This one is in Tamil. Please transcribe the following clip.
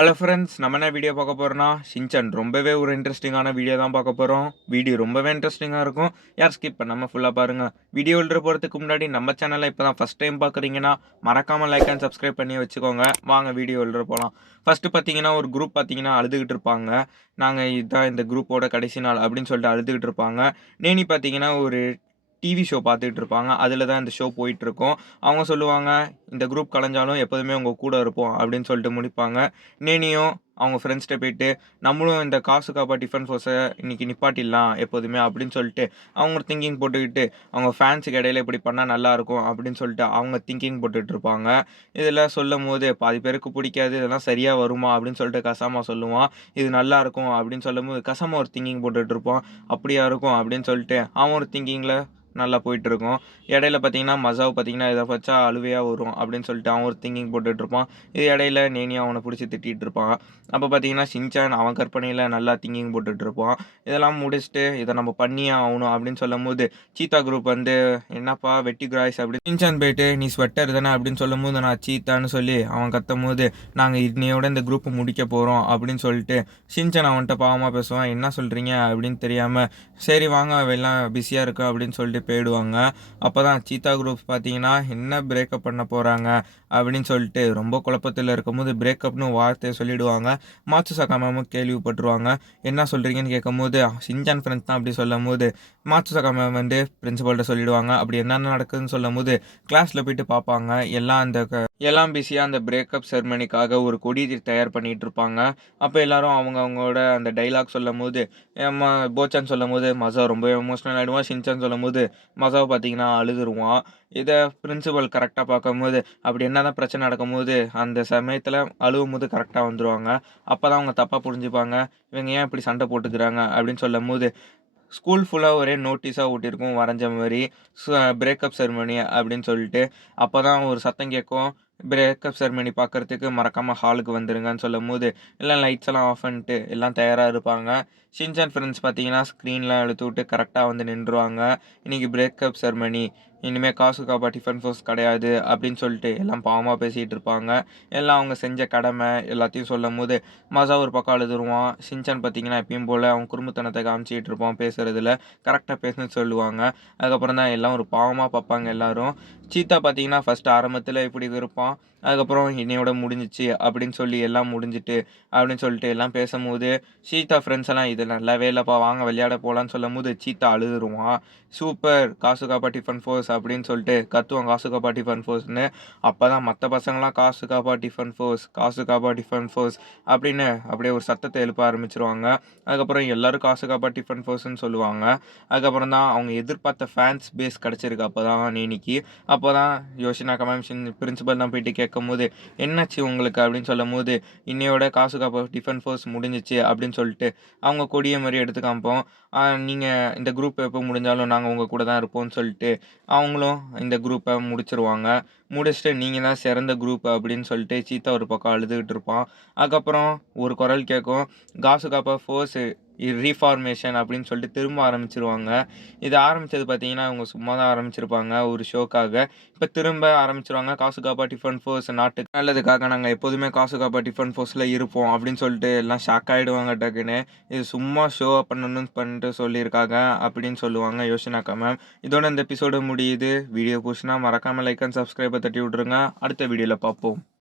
ஹலோ ஃப்ரெண்ட்ஸ், நம்ம என்ன வீடியோ பார்க்க போறோம்னா, ஷின்சான் ரொம்பவே ஒரு இன்ட்ரெஸ்டிங்கான வீடியோ தான் பார்க்க போறோம். வீடியோ ரொம்பவே இன்ட்ரெஸ்டிங்கா இருக்கும். யாரும் ஸ்கிப் பண்ணாம ஃபுல்லா பாருங்க. வீடியோ உள்ள போறதுக்கு முன்னாடி நம்ம சேனலை இப்பதான் ஃபர்ஸ்ட் டைம் பார்க்குறீங்கன்னா, மறக்காம லைக் அண்ட் சப்ஸ்கிரைப் பண்ணி வச்சுக்கோங்க. வாங்க வீடியோ உள்ள போலாம். ஃபர்ஸ்ட் பார்த்தீங்கன்னா, ஒரு குரூப் பார்த்தீங்கன்னா அழுதுகிட்டு இருப்பாங்க. நாங்க இதான் இந்த குரூப்போட கடைசி நாள் அப்படின்னு சொல்லிட்டு அழுதுகிட்டு இருப்பாங்க. நேனி பார்த்தீங்கன்னா, ஒரு டிவி ஷோ பார்த்துட்டு இருப்பாங்க. அதில தான் இந்த ஷோ போயிட்டுருக்கும். அவங்க சொல்லுவாங்க, "இந்த குரூப் கலைஞ்சாலும் எப்போதுமே உங்க கூட இருப்போம்" அப்படின்னு சொல்லிட்டு முடிப்பாங்க. நேனியும் அவங்க ஃப்ரெண்ட்ஸ்ட்ட போயிட்டு, "நம்மளும் இந்த காசு காப்பா டிஃபன் ஃபோர்ஸ இன்னைக்கு நிப்பாட்டிடலாம் எப்போதுமே" அப்படின்னு சொல்லிட்டு அவங்க ஒரு திங்கிங் போட்டுக்கிட்டு, அவங்க ஃபேன்ஸுக்கு இடையில இப்படி பண்ணா நல்லாயிருக்கும் அப்படின்னு சொல்லிட்டு அவங்க திங்கிங் போட்டுட்டு இருப்பாங்க. இதில சொல்லும்போது பாதி பேருக்கு பிடிக்காது. "இதெல்லாம் சரியா வருமா?" அப்படின்னு சொல்லிட்டு கசாமா சொல்லுவான். "இது நல்லாயிருக்கும்" அப்படின்னு சொல்லும்போது, கசாமா ஒரு திங்கிங் போட்டுட்டு இருப்பான். "அப்படியா இருக்கும்?" அப்படின்னு சொல்லிட்டு அவன் ஒரு திங்கிங்ல நல்லா போயிட்டுருக்கும். இடையில பார்த்தீங்கன்னா, மசாவ் பார்த்தீங்கன்னா, "இத வச்சா அழுவையா வரும்" அப்படின்னு சொல்லிட்டு அவன் ஒரு திங்கிங் போட்டுட்ருப்பான். இது இடையில நேனியா அவன புடிச்சு திட்டிட்டு இருப்பான். அப்ப பார்த்தீங்கன்னா, ஷின்சான் அவன் கற்பனையில நல்லா திங்கிங் போட்டுட்ருப்பான். இதெல்லாம் முடிச்சுட்டு, "இத நம்ம பண்ணியே ஆவணும்" அப்படின்னு சொல்லும்போது, சீத்தா குரூப் வந்து, "என்னப்பா வெட்டி குராய்ஸ்" அப்படின்னு ஷின்சான் போயிட்டு, "நீ ஸ்வெட்டர் தானே" அப்படின்னு சொல்லும்போது, "நான் சீத்தான்னு" சொல்லி அவன் கத்தம்போது, "நாங்க இன்னையோட இந்த குரூப்ப முடிக்க போறோம்" அப்படின்னு சொல்லிட்டு, ஷின்சான் அவன்ட்ட பாவமா பேசுவான். "என்ன சொல்றீங்க?" அப்படின்னு தெரியாம, "சரி வாங்க எல்லாம் பிஸியா இருக்கோம்" அப்படின்னு சொல்லிட்டு போயிடுவாங்க. அப்பதான் சீத்தா குரூப்ஸ் பார்த்தீங்கன்னா, என்ன பிரேக்கப் பண்ண போறாங்க அப்படின்னு சொல்லிட்டு ரொம்ப குழப்பத்தில இருக்கும்போது, பிரேக்கப்னு வார்த்தைய சொல்லிடுவாங்க. மாட்சுசாகா மேமும் கேள்விப்பட்டுருவாங்க. என்ன சொல்றீங்கன்னு கேட்கும்போது, ஷின்சான் ஃப்ரெண்ட்ஸ் தான் அப்படி சொல்லும்போது, மாட்சுசாகா மேம் வந்து பிரின்சிபல்ட்ட சொல்லிடுவாங்க. அப்படி என்னென்ன நடக்குதுன்னு சொல்லும்போது, கிளாஸ்ல போயிட்டு பார்ப்பாங்க. எல்லாம் பிஸியா அந்த பிரேக்கப் செரமனிக்காக ஒரு கொடி தயார் பண்ணிட்டு இருப்பாங்க. அப்ப எல்லாரும் அவங்களோட அந்த டயலாக் சொல்லும்போது, போச்சான் சொல்லும்போது மசா ரொம்ப எமோஷனல் ஆயிடுவான். ஷின்சான் சொல்லும்போது மசாவ் பார்த்தீங்கன்னா அழுதுருவான். இத பிரின்சிபல் கரெக்ட்டா பார்க்கும்போது, அப்படி என்னதான் பிரச்சனை நடக்கும்போது, அந்த சமயத்தில அழுவும்போது கரெக்ட்டா வந்துருவாங்க. அப்பதான் அவங்க தப்பா புரிஞ்சுப்பாங்க. இவங்க ஏன் இப்படி சண்டை போட்டுக்கிறாங்க அப்படின்னு சொல்லும்போது, ஸ்கூல் ஃபுல்லா ஒரே நோட்டீஸா ஒட்டியிருக்கும் வரைஞ்ச மாரி. ச பிரேக்கப் செரமனி அப்படின்னு சொல்லிட்டு. அப்பதான் ஒரு சத்தம் கேட்கும். பிரேக்கப் செரமனி பார்க்கறதுக்கு மறக்காம ஹாலுக்கு வந்துருங்கன்னு சொல்லும்போது, எல்லாம் லைட்ஸ் எல்லாம் ஆஃப் பண்ணிட்டு எல்லாம் தயாரா இருப்பாங்க. ஷின்சான் ஃப்ரெண்ட்ஸ் பார்த்தீங்கன்னா, ஸ்க்ரீன்லாம் இழுத்துவிட்டு கரெக்ட்டா வந்து நின்றுவாங்க. இன்னைக்கு பிரேக்கப் செரமனி. இனிமே காசு காப்பா டிஃபன் ஃபோர்ஸ் கிடையாது அப்படின்னு சொல்லிட்டு எல்லாம் பாவமா பேசிட்டு இருப்பாங்க. எல்லாம் அவங்க செஞ்ச கடமை எல்லாத்தையும் சொல்லும்போது, மசா ஒரு பக்கம் அழுதுருவான். ஷின்சான் பார்த்தீங்கன்னா, எப்பயும் போல அவன் குறும்புத்தனத்த காமிச்சுட்டு இருப்பான் பேசுறதுல. கரெக்ட்டா பேசுன்னு சொல்லுவாங்க. அதுக்கப்புறம் தான் எல்லாம் ஒரு பாவமா பார்ப்பாங்க எல்லாரும். சீத்தா பார்த்தீங்கன்னா, ஃபர்ஸ்ட் ஆரம்பத்தில இப்படி இருப்பான். அதுக்கப்புறம் இன்னையோட முடிஞ்சுச்சு அப்படின்னு சொல்லி எல்லாம் முடிஞ்சுட்டு அப்படின்னு சொல்லிட்டு எல்லாம் பேசும்போது, சீத்தா ஃப்ரெண்ட்ஸ் எல்லாம் "இது நல்லாவே இல்லப்பா வாங்க விளையாட போலான்னு" சொல்லும்போது, சீத்தா அழுதுருவான். "சூப்பர் காசு காப்பா டிஃபன் ஃபோர்ஸ்" அப்படின்னு சொல்லிட்டு கத்துவான் காசு காப்பா டிஃபன் ஃபோர்ஸ்ன்னு. அப்பதான் மத்த பசங்கலாம் "காசு காப்பா டிஃபன் ஃபோர்ஸ், காசு காப்பா டிஃபன் ஃபோர்ஸ்" அப்படின்னு அப்படியே ஒரு சத்தத்த எழுப்ப ஆரம்பிச்சுருவாங்க. அதுக்கப்புறம் எல்லாரும் "காசு காப்பா டிஃபன் ஃபோர்ஸ்ன்னு" சொல்லுவாங்க. அதுக்கப்புறம் தான் அவங்க எதிர்பார்த்த ஃபேன்ஸ் பேஸ் கிடைச்சிருக்கு அப்பதான் நேனிக்கு. அப்பதான் யோஷினாக்கா மேம் பிரின்சிபல் தான் போயிட்டு கேட்கும்போது, "என்னாச்சு உங்களுக்கு?" அப்படின்னு சொல்லும்போது, "இன்னையோட காசு காப்பா டிஃபன் ஃபோர்ஸ் முடிஞ்சுச்சு" அப்படின்னு சொல்லிட்டு அவங்க கொடிய மாரி எடுத்து காமிப்போம். நீங்க இந்த குரூப் எப்போ முடிஞ்சாலும் நாங்க உங்க கூட தான் இருப்போம்ன்னு சொல்லிட்டு, அவங்களும் இந்த குரூப்ப முடிச்சுருவாங்க. முடிச்சுட்டு "நீங்க தான் சிறந்த குரூப்" அப்படின்னு சொல்லிட்டு சீத்தா ஒரு பக்கம் அழுதுகிட்டு இருப்பான். அதுக்கப்புறம் ஒரு குரல் கேட்கும். "காசு காப்பா ஃபோர்ஸ் ரீஃபார்மேஷன்" அப்படின்னு சொல்லிட்டு திரும்ப ஆரம்பிச்சுருவாங்க. இது ஆரம்பிச்சது பார்த்தீங்கன்னா, அவங்க சும்மா தான் ஆரம்பிச்சிருப்பாங்க ஒரு ஷோக்காக. இப்ப திரும்ப ஆரம்பிச்சுருவாங்க. "காசு காப்பா டிஃபன் ஃபோர்ஸ் நாட்டுக்கு நல்லதுக்காக நாங்க எப்போதுமே காசு காப்பா டிஃபன் ஃபோர்ஸ்ல இருப்போம்" அப்படின்னு சொல்லிட்டு எல்லாம் ஷாக் ஆயிடுவாங்க டக்குன்னு. இது சும்மா ஷோ அப் பண்ணணும்னு பண்ணிட்டு சொல்லியிருக்காங்க அப்படின்னு சொல்லுவாங்க யோஷினாக்கா மேம். இதோட இந்த எபிசோடு முடியுது. வீடியோ புடிச்சுனா மறக்காம லைக் அண்ட் சப்ஸ்கிரைப தட்டி விட்டுருங்க. அடுத்த வீடியோல பார்ப்போம்.